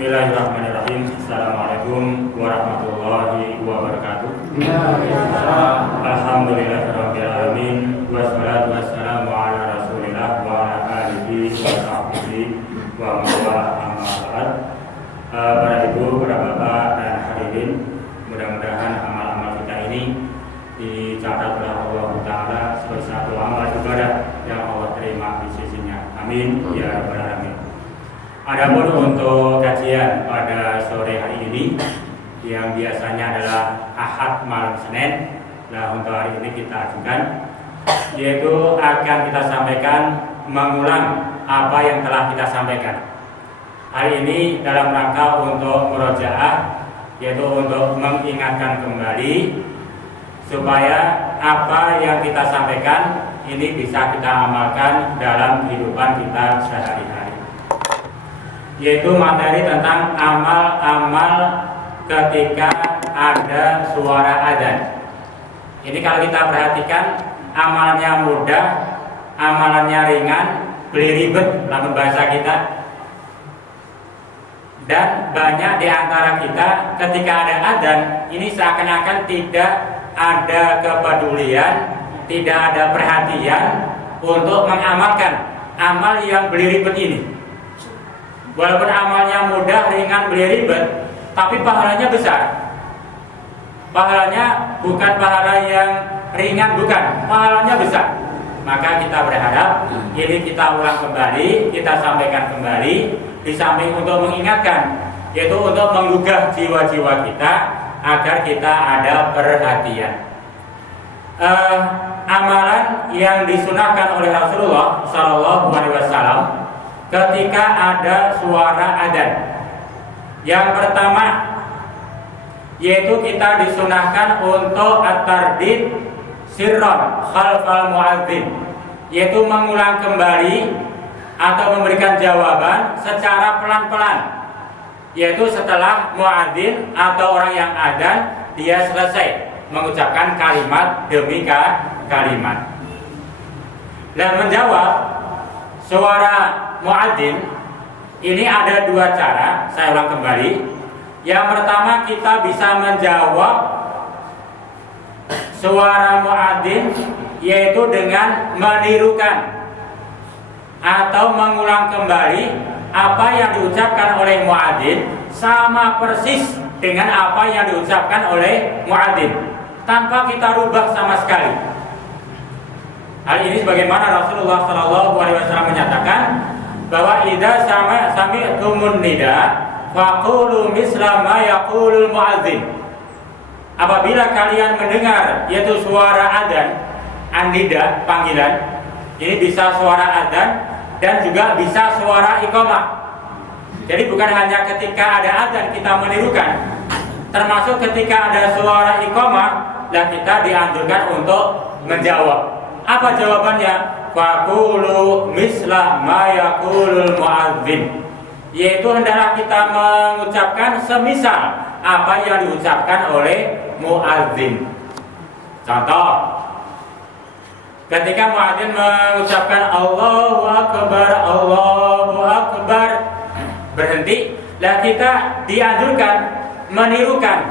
Bismillahirrahmanirrahim. Assalamualaikum warahmatullahi wabarakatuh. Alhamdulillahirabbil alamin. Wassalatu wassalamu ala Rasulillah wa ala alihi wa sahbihi wa man wala amma ba'd. Para ibu, para bapak dan hadirin, mudah-mudahan amal-amal kita ini dicatat oleh Allah Ta'ala sebagai satu amal ibadah yang Allah terima di sisinya. Amin ya rabbal alamin. Adapun untuk kajian pada sore hari ini yang biasanya adalah Ahad malam Senin, nah untuk hari ini kita ajukan, yaitu akan kita sampaikan mengulang apa yang telah kita sampaikan. Hari ini dalam rangka untuk murojaah, yaitu untuk mengingatkan kembali supaya apa yang kita sampaikan ini bisa kita amalkan dalam kehidupan kita sehari-hari, yaitu materi tentang amal-amal ketika ada suara adzan. Ini kalau kita perhatikan, amalannya mudah, amalannya ringan, beli ribet dalam bahasa kita. Dan banyak di antara kita ketika ada adzan, ini seakan-akan tidak ada kepedulian, tidak ada perhatian untuk mengamalkan amal yang beli ribet ini. Walaupun amalnya mudah, ringan, beli ribet, tapi pahalanya besar. Pahalanya bukan pahala yang ringan, bukan, pahalanya besar. Maka kita berharap ini kita ulang kembali, kita sampaikan kembali, di samping untuk mengingatkan, yaitu untuk menggugah jiwa-jiwa kita agar kita ada perhatian. Amalan yang disunahkan oleh Rasulullah SAW ketika ada suara adzan. Yang pertama, yaitu kita disunahkan untuk at-tardid sirron khalfal muadzin, yaitu mengulang kembali atau memberikan jawaban secara pelan-pelan, yaitu setelah muadzin atau orang yang adzan dia selesai mengucapkan kalimat demi kalimat. Dan menjawab suara muadzin ini ada dua cara, saya ulang kembali. Yang pertama, kita bisa menjawab suara muadzin yaitu dengan menirukan atau mengulang kembali apa yang diucapkan oleh muadzin sama persis dengan apa yang diucapkan oleh muadzin, tanpa kita rubah sama sekali. Hal ini sebagaimana Rasulullah SAW menyatakan bahwa idza sami'tumun nida faqulu misla ma yaqulul muadzin. Apabila kalian mendengar yaitu suara adzan, an-nida panggilan, ini bisa suara adzan dan juga bisa suara iqamah. Jadi bukan hanya ketika ada adzan kita menirukan, termasuk ketika ada suara iqamah, dan kita dianjurkan untuk menjawab. Apa jawabannya? Faqulu misla ma yaqulul muadzin, yaitu hendaklah kita mengucapkan semisal apa yang diucapkan oleh muadzin. Contoh, ketika muadzin mengucapkan Allahu Akbar, berhenti, dan kita dianjurkan menirukan,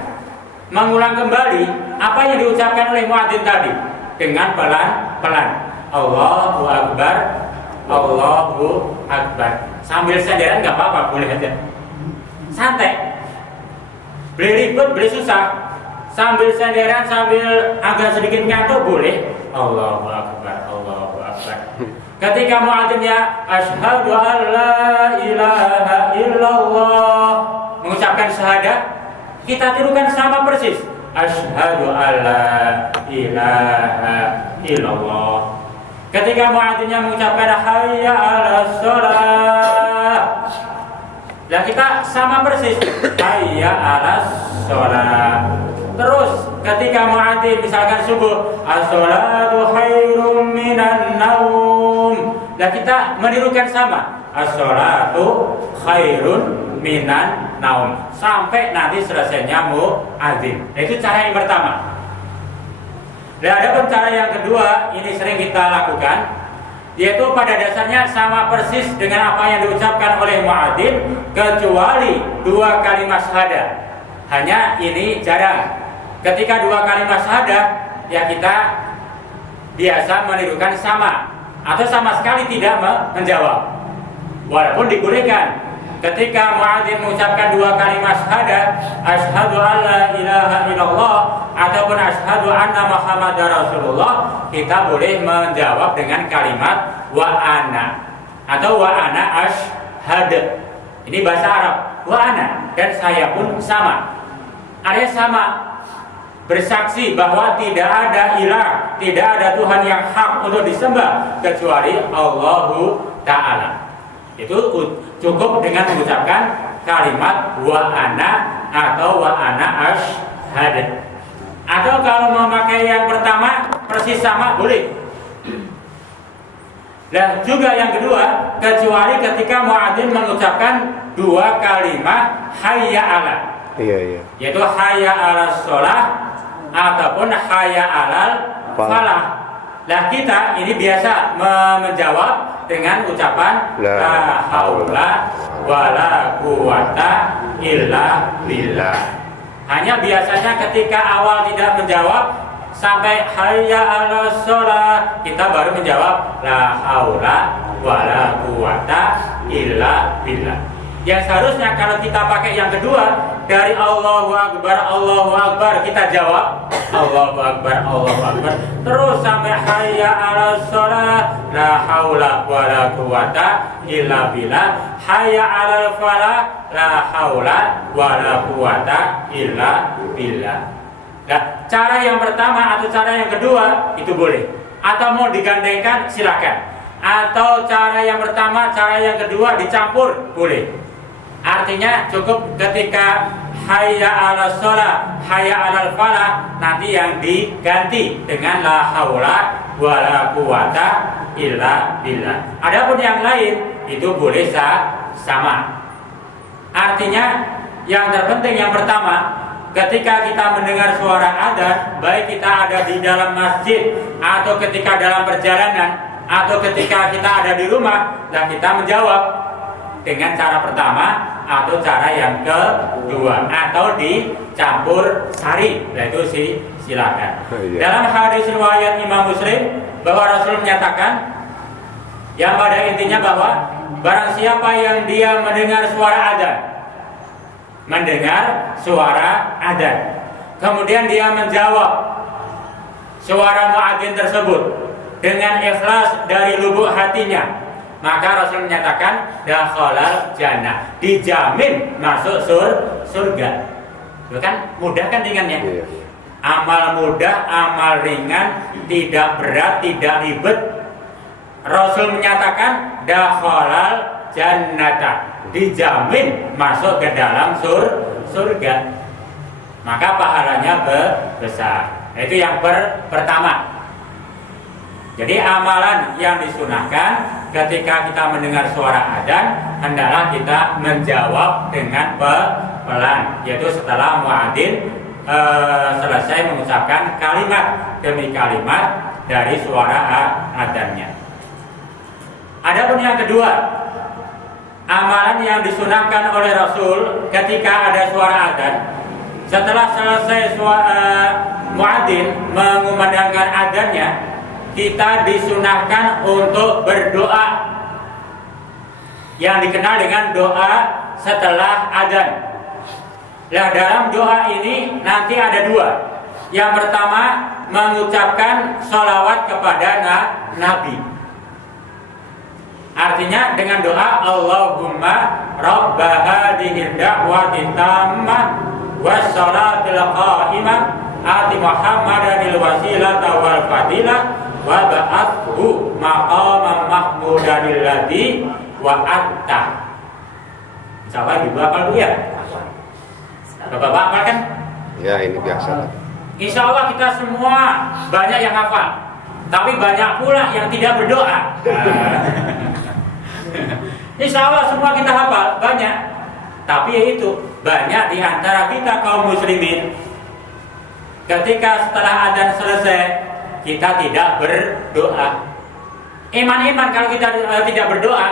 mengulang kembali apa yang diucapkan oleh muadzin tadi dengan pelan-pelan. Allahu Akbar, Allahu Akbar. Sambil senderan nggak apa-apa, boleh aja. Santai. Beli ribet, beli susah. Sambil senderan, sambil agak sedikit ngantuk boleh. Allahu Akbar, Allahu Akbar. Ketika muadzinnya asyhadu an la ilaha illallah mengucapkan syahadat, kita tirukan sama persis. Asyhadu an la ilaha illallah. Ketika muadzinnya mengucapkan hayya 'alas shalah, dan kita sama persis hayya 'alas shalah. Terus ketika muadzin misalkan subuh, as-shalatu khairum minan naum, dan kita menirukan sama as-shalatu khairun minan naum sampai nanti selesainya muadzin. Itu cara yang pertama. Dan ada cara yang kedua, ini sering kita lakukan, yaitu pada dasarnya sama persis dengan apa yang diucapkan oleh muadzin kecuali 2 kalimat syahadah. Hanya ini jarang. Ketika 2 kalimat syahadah ya kita biasa menirukan sama atau sama sekali tidak menjawab. Walaupun dibolehkan ketika muadzin mengucapkan 2 kalimat syahadah, asyhadu alla ilaha illallah ataupun asyhadu anna muhammadar rasulullah, kita boleh menjawab dengan kalimat wa ana atau wa ana asyhadu. Ini bahasa Arab, wa ana, dan saya pun sama. Artinya sama, bersaksi bahwa tidak ada ilah, tidak ada Tuhan yang hak untuk disembah kecuali Allahu Ta'ala. Itu cukup dengan mengucapkan kalimat wa ana atau wa ana asyhadu. Atau kalau memakai yang pertama persis sama boleh. Dan juga yang kedua, kecuali ketika muadzin mengucapkan 2 kalimat hayya ala. Iya. Yaitu hayya ala sholah ataupun hayya alal falah. Nah kita ini biasa menjawab dengan ucapan la haula wala quwata illa billah. Hanya biasanya ketika awal tidak menjawab sampai hayya 'alas shalah kita baru menjawab la haula wala quwata illa billah. Yang seharusnya kalau kita pakai yang kedua dari Allahu Akbar kita jawab Allahu Akbar terus sampai hayya 'alas shalah la haula wala quwata illa billah, hayya 'alal falah la haula wala quwata illa billah. Nah, cara yang pertama atau cara yang kedua itu boleh, atau mau digandengkan silakan, atau cara yang pertama cara yang kedua dicampur boleh. Artinya cukup ketika hayya 'alas shalah, hayya 'alal falah nanti yang diganti dengan la haula wala quwata illa billah. Adapun yang lain itu boleh sama. Artinya yang terpenting yang pertama, ketika kita mendengar suara adzan, baik kita ada di dalam masjid atau ketika dalam perjalanan atau ketika kita ada di rumah, dan kita menjawab dengan cara pertama atau cara yang kedua atau dicampur sari, yaitu silakan. Dalam hadis riwayat Imam Muslim bahwa Rasul menyatakan yang pada intinya bahwa barang siapa yang dia mendengar suara adzan, kemudian dia menjawab suara muadzin tersebut dengan ikhlas dari lubuk hatinya, maka Rasul menyatakan dakhalal jannah, dijamin masuk surga. Bukan mudah kan ringannya? Amal mudah, amal ringan, tidak berat, tidak ribet. Rasul menyatakan dakhalal jannata, dijamin masuk ke dalam surga. Maka pahalanya besar. Itu yang pertama. Jadi amalan yang disunahkan ketika kita mendengar suara adzan hendaklah kita menjawab dengan pelan, yaitu setelah muadzin selesai mengucapkan kalimat demi kalimat dari suara adzannya. Adapun yang kedua, amalan yang disunahkan oleh Rasul ketika ada suara adzan, setelah selesai muadzin mengumandangkan adzannya, kita disunahkan untuk berdoa yang dikenal dengan doa setelah adzan. Nah, dalam doa ini nanti ada 2. Yang pertama mengucapkan sholawat kepada Nabi. Artinya dengan doa Allahumma rabba hadhihi da'wati tammah wassalatil qa'imah ati Muhammadanil wasilata wal fadilah wa ba'athu maqaman mahmudanil ladzi wa'atta. Insyaallah Ibu hafal dulu ya. Bapak-bapak hafal kan? Ya, ini biasa. Insyaallah kita semua banyak yang hafal, tapi banyak pula yang tidak berdoa. Insyaallah semua kita hafal banyak, tapi yaitu banyak di antara kita kaum muslimin ketika setelah adzan selesai kita tidak berdoa. Iman kalau kita tidak berdoa,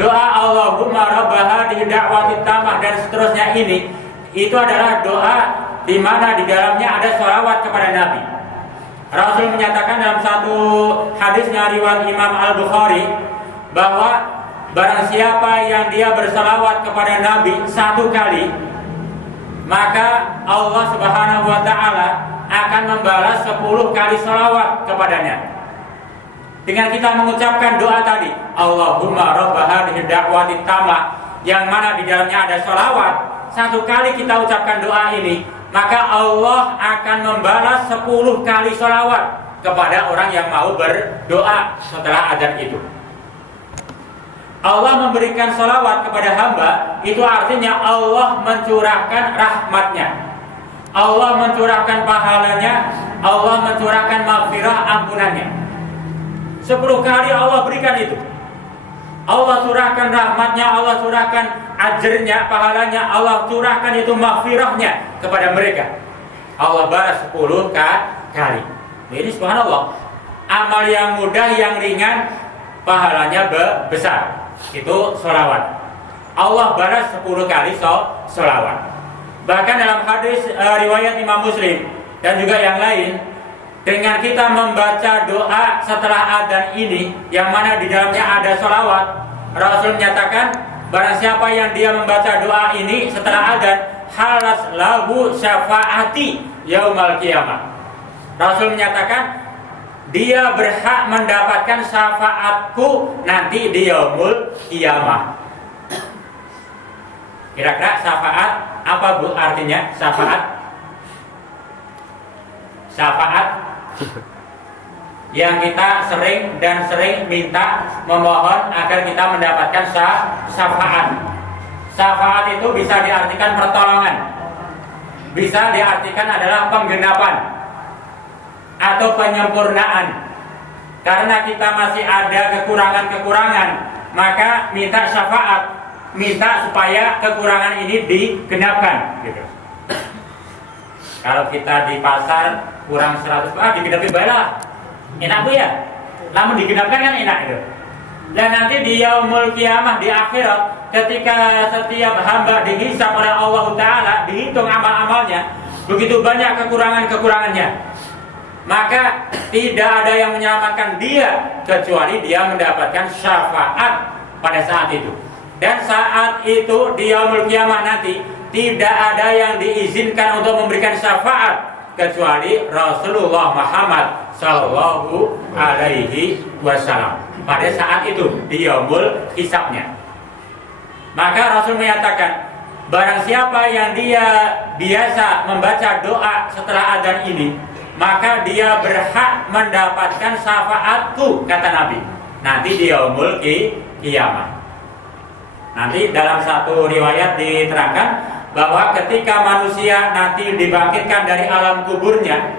doa Allahumma rabb hadhihi da'wati tammah dan seterusnya ini, itu adalah doa di mana di dalamnya ada sholawat kepada Nabi. Rasul menyatakan dalam satu hadisnya riwayat Imam Al-Bukhari bahwa barang siapa yang dia bersalawat kepada Nabi satu kali, maka Allah Subhanahu wa ta'ala akan membalas 10 kali salawat kepadanya. Dengan kita mengucapkan doa tadi, Allahumma rabb hadhihi da'wati tammah, yang mana di dalamnya ada salawat, satu kali kita ucapkan doa ini, maka Allah akan membalas 10 kali salawat kepada orang yang mau berdoa setelah azan itu. Allah memberikan salawat kepada hamba, itu artinya Allah mencurahkan rahmatnya, Allah mencurahkan pahalanya, Allah mencurahkan maghfirah ampunannya. 10 kali Allah berikan itu. Allah curahkan rahmatnya, Allah curahkan ajarnya, pahalanya, Allah curahkan itu maghfirahnya kepada mereka. Allah balas 10 kali. Ini subhanallah, amal yang mudah, yang ringan, pahalanya besar. Itu sholawat. Allah balas 10 kali sholawat. Bahkan dalam hadis riwayat Imam Muslim dan juga yang lain, dengan kita membaca doa setelah adzan ini, yang mana di dalamnya ada sholawat, Rasul menyatakan barang siapa yang dia membaca doa ini setelah adzan, halas lahu syafaati yaumal qiyamah. Rasul menyatakan dia berhak mendapatkan syafaatku nanti di yaumul qiyamah. Kira-kira syafaat apa Bu artinya? Syafaat yang kita sering minta, memohon agar kita mendapatkan syafaat. Syafaat itu bisa diartikan pertolongan, bisa diartikan adalah penggenapan atau penyempurnaan. Karena kita masih ada kekurangan-kekurangan, maka minta syafaat, minta supaya kekurangan ini digenapkan gitu. Kalau kita di pasar kurang 100, digenapi baiklah, enak Bu ya. Namun digenapkan kan enak itu. Dan nanti di yaumul qiyamah, di akhirat, ketika setiap hamba dihisab oleh Allah Ta'ala, dihitung amal-amalnya, begitu banyak kekurangan-kekurangannya, maka tidak ada yang menyelamatkan dia kecuali dia mendapatkan syafaat pada saat itu. Dan saat itu di yaumul qiyamah nanti, tidak ada yang diizinkan untuk memberikan syafaat kecuali Rasulullah Muhammad Sallallahu Alaihi Wasallam pada saat itu di yaumul hisabnya. Maka Rasul menyatakan, barang siapa yang dia biasa membaca doa setelah adzan ini, maka dia berhak mendapatkan syafaatku, kata Nabi, nanti di yaumul qiyamah. Nanti dalam satu riwayat diterangkan bahwa ketika manusia nanti dibangkitkan dari alam kuburnya,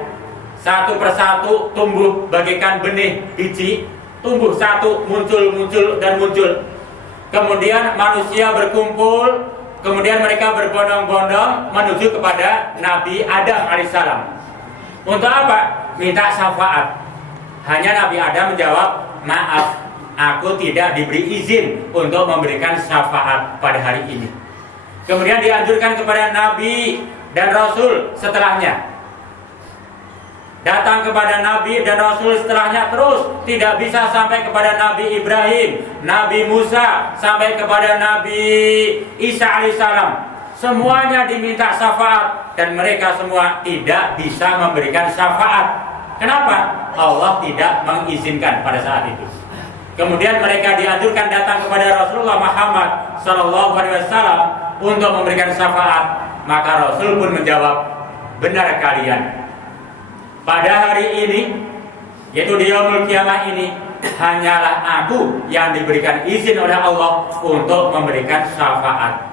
satu persatu tumbuh bagaikan benih biji, tumbuh satu, muncul dan muncul. Kemudian manusia berkumpul, kemudian mereka berbondong-bondong menuju kepada Nabi Adam alaihissalam. Untuk apa? Minta syafaat. Hanya Nabi Adam menjawab, maaf, aku tidak diberi izin untuk memberikan syafaat pada hari ini. Kemudian dianjurkan kepada Nabi dan Rasul setelahnya, datang kepada Nabi dan Rasul setelahnya, terus tidak bisa sampai kepada Nabi Ibrahim, Nabi Musa, sampai kepada Nabi Isa alaihissalam. Semuanya diminta syafaat dan mereka semua tidak bisa memberikan syafaat. Kenapa? Allah tidak mengizinkan pada saat itu. Kemudian mereka dianjurkan datang kepada Rasulullah Muhammad SAW untuk memberikan syafaat. Maka Rasul pun menjawab, benar kalian, pada hari ini, yaitu di yaumul qiyamah ini, hanyalah aku yang diberikan izin oleh Allah untuk memberikan syafaat.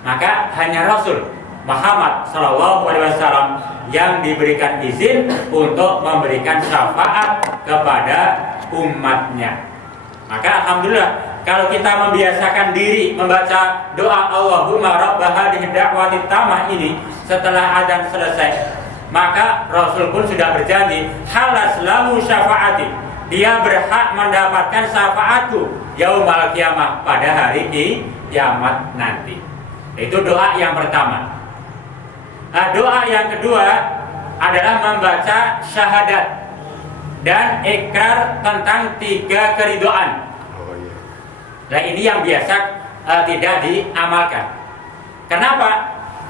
Maka hanya Rasul Muhammad SAW yang diberikan izin untuk memberikan syafaat kepada umatnya. Maka alhamdulillah, kalau kita membiasakan diri membaca doa Allahumma rabb hadhihi da'wati tammah ini setelah adzan selesai, maka Rasul pun sudah berjanji, halas lahu syafaati, dia berhak mendapatkan syafaatku yaumal kiamah, pada hari kiamat nanti. Itu doa yang pertama. Nah, doa yang kedua adalah membaca syahadat dan ikrar tentang 3 keridhaan. Oh iya. Nah, ini yang biasa tidak diamalkan. Kenapa?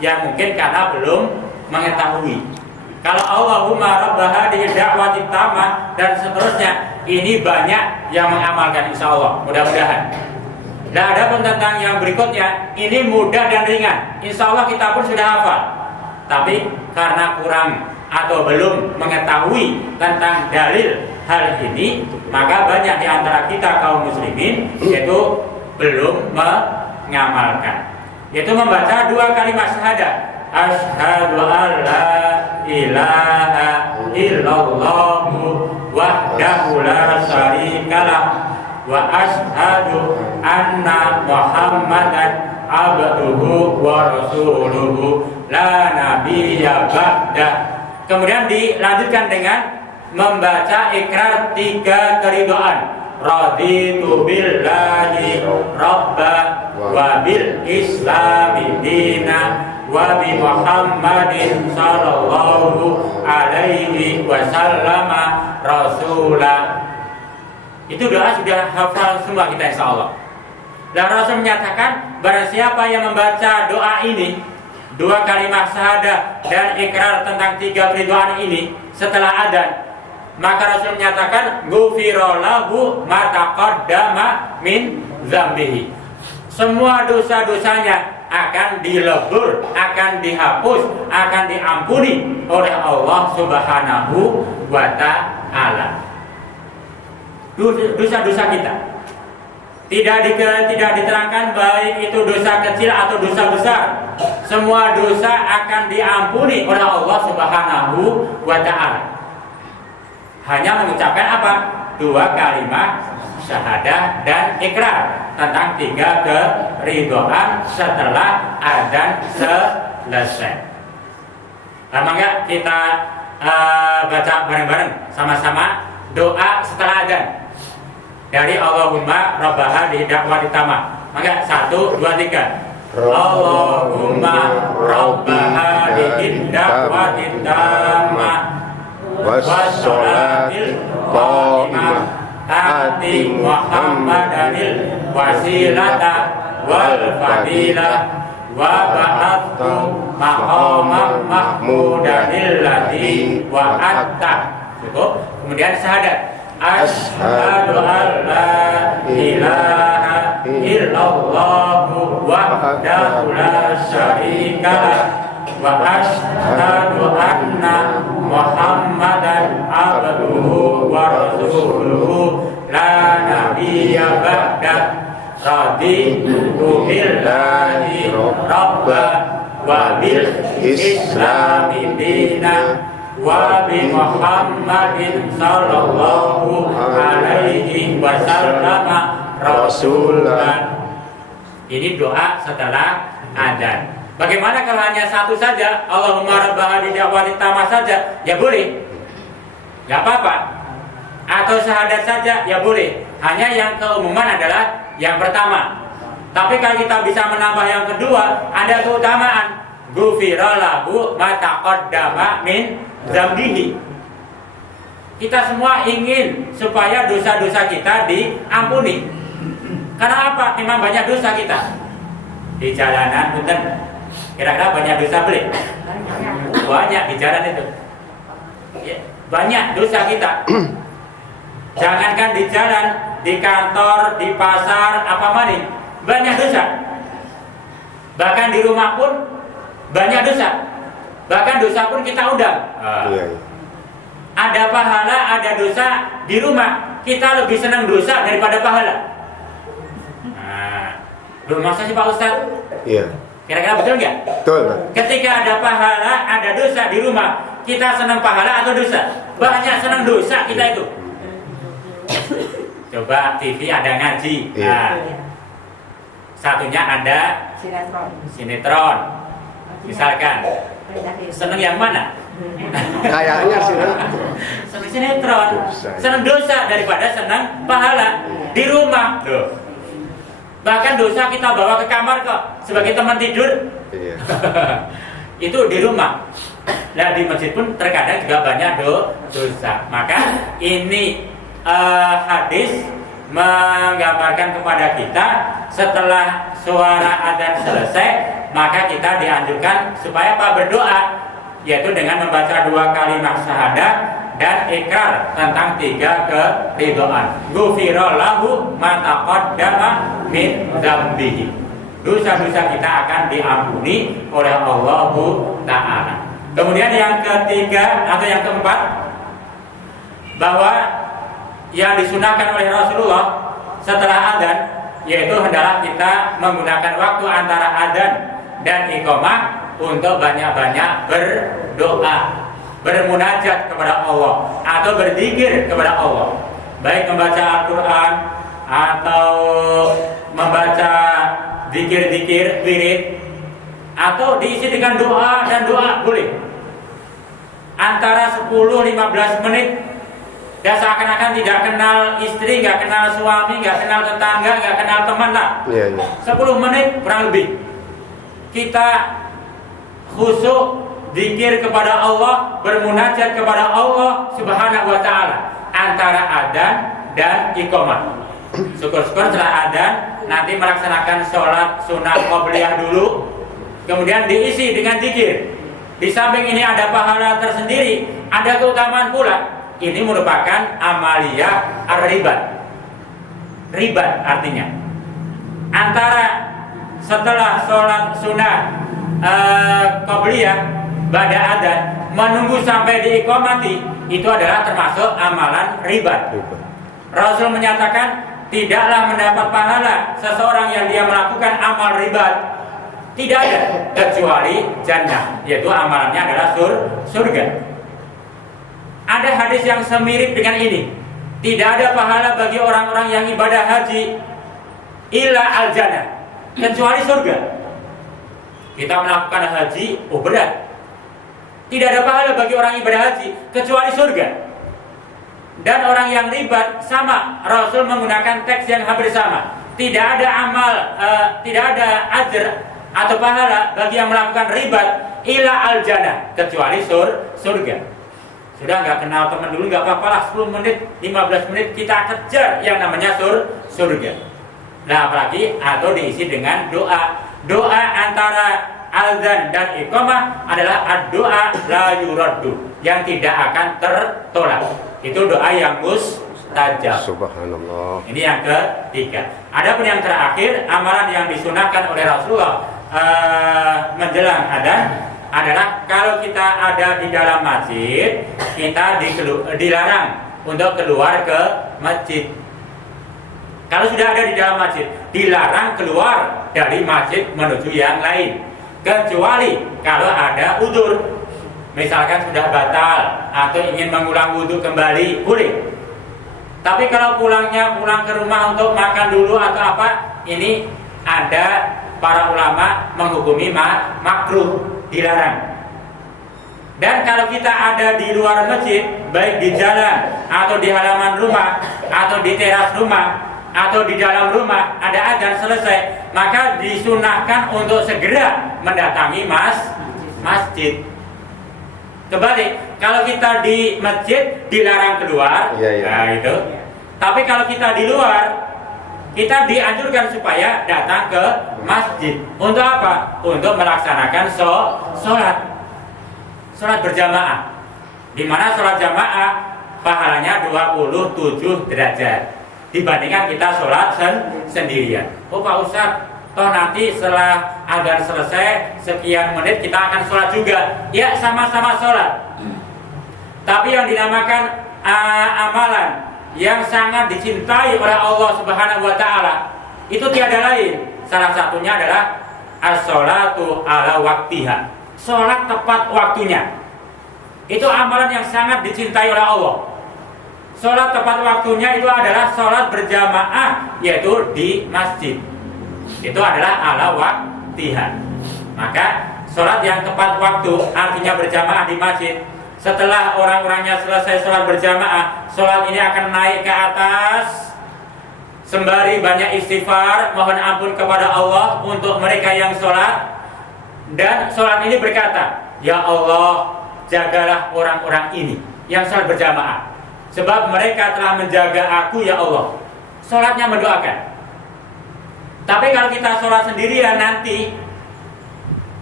Ya mungkin karena belum mengetahui. Kalau Allahumma rabb hadhihi da'wati tammah dan seterusnya, ini banyak yang mengamalkan, insya Allah, mudah-mudahan. Dan ada pun tentang yang berikutnya, ini mudah dan ringan, insya Allah kita pun sudah hafal. Tapi karena kurang atau belum mengetahui tentang dalil hal ini, maka banyak di antara kita kaum muslimin yaitu belum mengamalkan, yaitu membaca 2 kalimat syahadat. Asyhadu an la ilaha illallah wahdahu la syarikalah wa asyhadu anna Muhammadan abduhu wa rasuluhu la nabiyya ba'dah. Kemudian dilanjutkan dengan membaca ikrar 3 keridhaan. Raditu billahi rabba wa bil islami dina wa bi Muhammadin sallallahu alaihi wasallama rasulah. Itu doa sudah hafal semua kita, insya Allah. Dan Rasul menyatakan barang siapa yang membaca doa ini, 2 kalimat syahadah dan ikrar tentang 3 keridhaan ini setelah adzan, maka Rasul menyatakan ghufira lahu ma taqaddama min dzambihi. Semua dosa-dosanya akan dilebur, akan dihapus, akan diampuni oleh Allah Subhanahu wa ta'ala. Dosa-dosa kita tidak diterangkan baik itu dosa kecil atau dosa besar. Semua dosa akan diampuni oleh Allah Subhanahu wa ta'ala. Hanya mengucapkan apa? 2 kalimat syahadah dan ikrar tentang 3 keridhaan setelah adzan selesai. Maka kita baca bareng-bareng sama-sama doa setelah adzan dari Allahumma rabb hadhihi da'wati tammah. Maka 1, 2, 3. Allahumma rabb hadhihi da'wati tammah wassalatil qa'imah ati Muhammadanil wasilata wal fadilah wa ba'athu maqamam mahmudanil ladzi wa'atta. Cukup. Kemudian syahadat. Asyhadu an la ilaha illallah wahdahu la syarikalah wa asyhadu anna Muhammadan abduhu wa rasuluhu la nabiyya ba'dah. Raditu billahi rabba wa bil islami dina wa bi Muhammadin sallallahu alaihi wasallam rasulan. Ini doa setelah adzan. Bagaimana kalau hanya 1 saja, Allahumma rabb hadhihi da'wati tammah saja, ya boleh, nggak apa-apa. Atau syahadat saja, ya boleh. Hanya yang keumuman adalah yang pertama. Tapi kalau kita bisa menambah yang kedua, ada keutamaan. Ghufira lahu ma taqaddama min dzambihi. Kita semua ingin supaya dosa-dosa kita diampuni. Karena apa? Memang banyak dosa kita. Di jalanan, betul. Kira-kira banyak dosa beli? Banyak di jalan itu. Ya, banyak dosa kita. Jangankan di jalan, di kantor, di pasar, apa maning, banyak dosa. Bahkan di rumah pun banyak dosa. Bahkan dosa pun kita undang. Ada pahala, ada dosa di rumah. Kita lebih senang dosa daripada pahala. Belum masa sih Pak Ustadz? Iya. Kira-kira betul nggak? Betul. Ketika ada pahala, ada dosa di rumah, kita senang pahala atau dosa? Banyak senang dosa kita itu. Coba TV ada ngaji. Nah, satunya ada sinetron. Misalkan, senang yang mana? Kayaknya sih. Senang sinetron, senang dosa daripada senang pahala di rumah. Tuh. Bahkan dosa kita bawa ke kamar kok sebagai teman tidur. Iya. Itu di rumah. Nah di masjid pun terkadang juga banyak dosa. Maka ini hadis menggambarkan kepada kita setelah suara adzan selesai, maka kita dianjurkan supaya berdoa, yaitu dengan membaca 2 kalimat syahadat dan ikrar tentang 3 keridhaan. Ghufira lahu ma taqaddama min dzambihi. Dosa-dosa kita akan diampuni oleh Allah Ta'ala. Kemudian yang ketiga atau yang keempat, bahwa yang disunahkan oleh Rasulullah setelah adzan, yaitu hendaklah kita menggunakan waktu antara adzan dan iqamah untuk banyak-banyak berdoa, bermunajat kepada Allah atau berzikir kepada Allah, baik membaca Al-Quran atau membaca zikir-zikir wirid, atau diisi dengan doa dan doa boleh antara 10-15 menit. Ya seakan-akan tidak kenal istri, nggak kenal suami, nggak kenal tetangga, nggak kenal teman lah. 10 menit kurang lebih kita khusyuk zikir kepada Allah, bermunajat kepada Allah Subhanahu wa Ta'ala antara adzan dan iqamah. Syukur-syukur setelah adzan nanti melaksanakan sholat sunnah qobliyah dulu, kemudian diisi dengan zikir. Di samping ini ada pahala tersendiri, ada keutamaan pula. Ini merupakan amaliyah ar-ribat. Ribat artinya antara setelah sholat sunnah qobliyah ba'da adzan menunggu sampai diiqamati, itu adalah termasuk amalan ribat. Rasul menyatakan tidaklah mendapat pahala seseorang yang dia melakukan amal ribat, tidak ada kecuali jannah, yaitu amalannya adalah surga. Ada hadis yang semirip dengan ini. Tidak ada pahala bagi orang-orang yang ibadah haji illa al-jannah, kecuali surga. Kita melakukan haji, berat. Tidak ada pahala bagi orang ibadah haji kecuali surga. Dan orang yang ribat sama, Rasul menggunakan teks yang hampir sama. Tidak ada amal, tidak ada ajr atau pahala bagi yang melakukan ribat illa al-jannah, kecuali surga. Sudah nggak kenal teman dulu, nggak apa-apa lah, 10 menit, 15 menit kita kejar yang namanya surga. Nah apalagi atau diisi dengan doa. Doa antara azan dan iqamah adalah doa la yuraddu, yang tidak akan tertolak. Itu doa yang mustajab. Subhanallah. Ini yang ketiga. Adapun yang terakhir, amalan yang disunahkan oleh Rasulullah menjelang adzan adalah kalau kita ada di dalam masjid, kita dilarang untuk keluar ke masjid. Kalau sudah ada di dalam masjid, dilarang keluar dari masjid menuju yang lain, kecuali kalau ada udzur, misalkan sudah batal atau ingin mengulang wudhu kembali, boleh. Tapi kalau pulang ke rumah untuk makan dulu atau apa, ini ada para ulama menghukumi makruh, dilarang. Dan kalau kita ada di luar masjid, baik di jalan atau di halaman rumah atau di teras rumah atau di dalam rumah, ada adzan selesai, maka disunahkan untuk segera mendatangi masjid. Kembali, kalau kita di masjid dilarang keluar, nah itu. Tapi kalau kita di luar, kita dianjurkan supaya datang ke masjid. Untuk apa? Untuk melaksanakan sholat berjamaah. Di mana sholat jamaah pahalanya 27 derajat dibandingkan kita sholat sendirian. Oh Pak Ustadz, toh nanti setelah adzan selesai sekian menit kita akan sholat juga. Ya sama-sama sholat. Tapi yang dinamakan amalan yang sangat dicintai oleh Allah Subhanahu wa Ta'ala itu tiada lain. Salah satunya adalah as-sholatu ala waktiha, sholat tepat waktunya. Itu amalan yang sangat dicintai oleh Allah. Sholat tepat waktunya itu adalah sholat berjamaah, yaitu di masjid. Itu adalah ala waktiha. Maka sholat yang tepat waktu, artinya berjamaah di masjid. Setelah orang-orangnya selesai sholat berjamaah, sholat ini akan naik ke atas sembari banyak istighfar, mohon ampun kepada Allah untuk mereka yang sholat. Dan sholat ini berkata, ya Allah, jagalah orang-orang ini yang sholat berjamaah, sebab mereka telah menjaga aku ya Allah. Sholatnya mendoakan. Tapi kalau kita sholat sendirian nanti,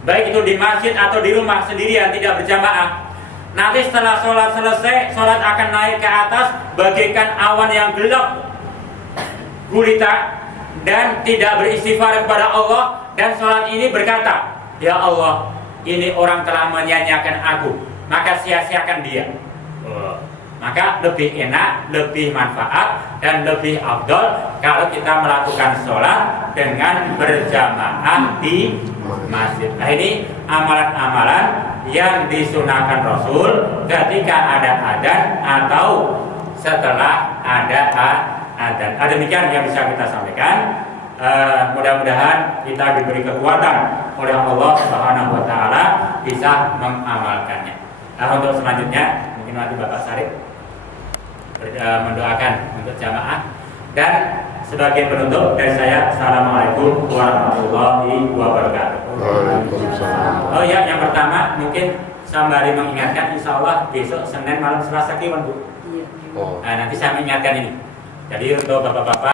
baik itu di masjid atau di rumah sendirian tidak berjamaah, nanti setelah sholat selesai, sholat akan naik ke atas bagaikan awan yang gelap gulita dan tidak beristighfar kepada Allah. Dan sholat ini berkata, ya Allah, ini orang telah menyanyiakan aku, maka sia-siakan dia. Maka lebih enak, lebih manfaat, dan lebih afdol kalau kita melakukan sholat dengan berjamaah di masjid. Nah, ini amalan-amalan yang disunahkan Rasul ketika ada adzan atau setelah ada adzan. Demikian yang bisa kita sampaikan. Mudah-mudahan kita diberi kekuatan oleh Allah Subhanahu wa taala bisa mengamalkannya. Untuk selanjutnya mungkin nanti Bapak Sarip mendoakan untuk jamaah. Dan sebagai penutup dari saya, assalamualaikum warahmatullahi wabarakatuh. Waalaikumsalam. Oh ya, yang pertama mungkin sembari mengingatkan, insya Allah besok Senin malam Selasa Kliwon Bu. Oh. Nanti saya mengingatkan ini. Jadi untuk bapak-bapak